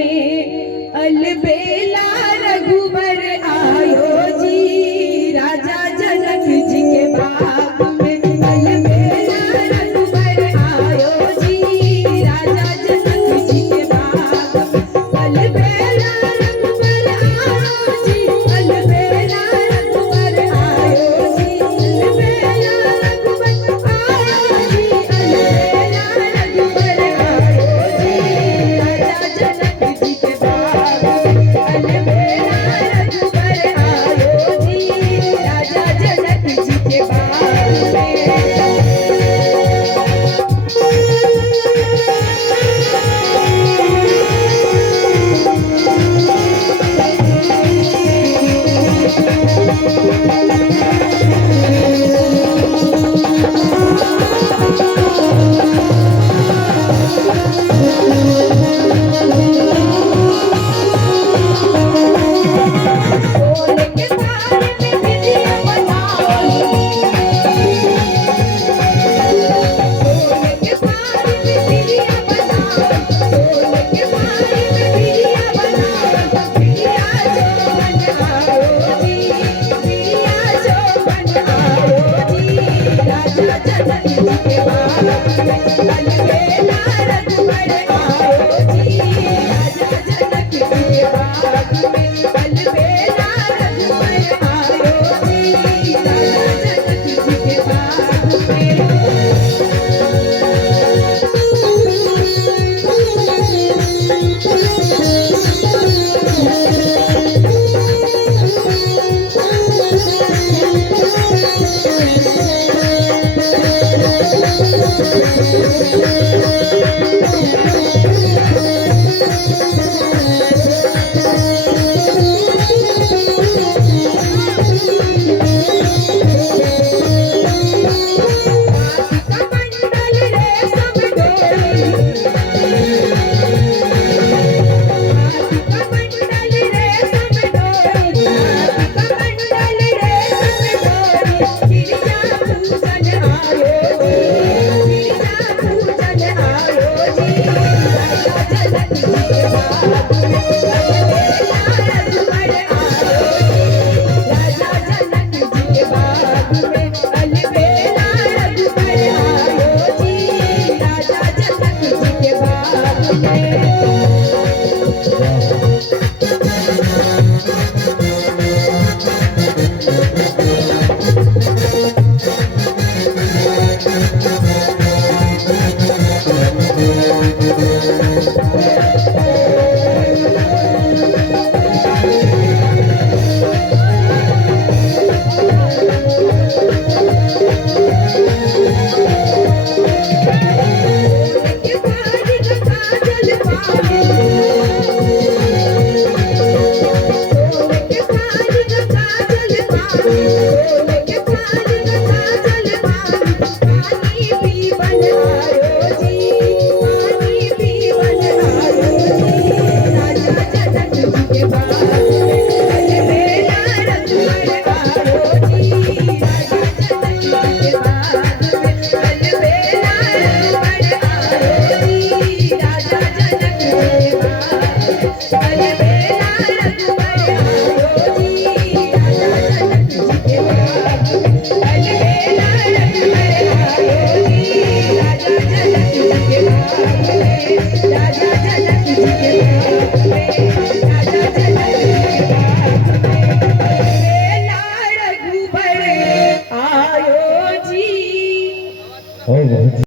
में अलबेला रघुबर आयो जी, राजा जनक जी के बाग में अलबेला रघुबर आयो जी, राजा जनक जी के बाग में अलबेला रघुबर आयो जी, अलबेला रघुबर आयो जी, अलबेला रघुबर आयो जी, अलबेला रघुबर आयो जी, राजा जनक जी के बाग में अलबेला रघुबर आयो जी, राजा जनक जी के बाग में। सोने के थाल में बिंदिया बनाई, सोने के थाल में बिंदिया बनाई, सोने के थाल में बिंदिया बनाई, बिंदिया जो बन आयो जी, बिंदिया जो बन आयो जी, राजा जनक जी के बाग में अलबेला रघुबर आयो जी, राजा जनक जी के बाग में अलबेला रघुबर आयो जी, राजा जनक जी के बाग में। Oh,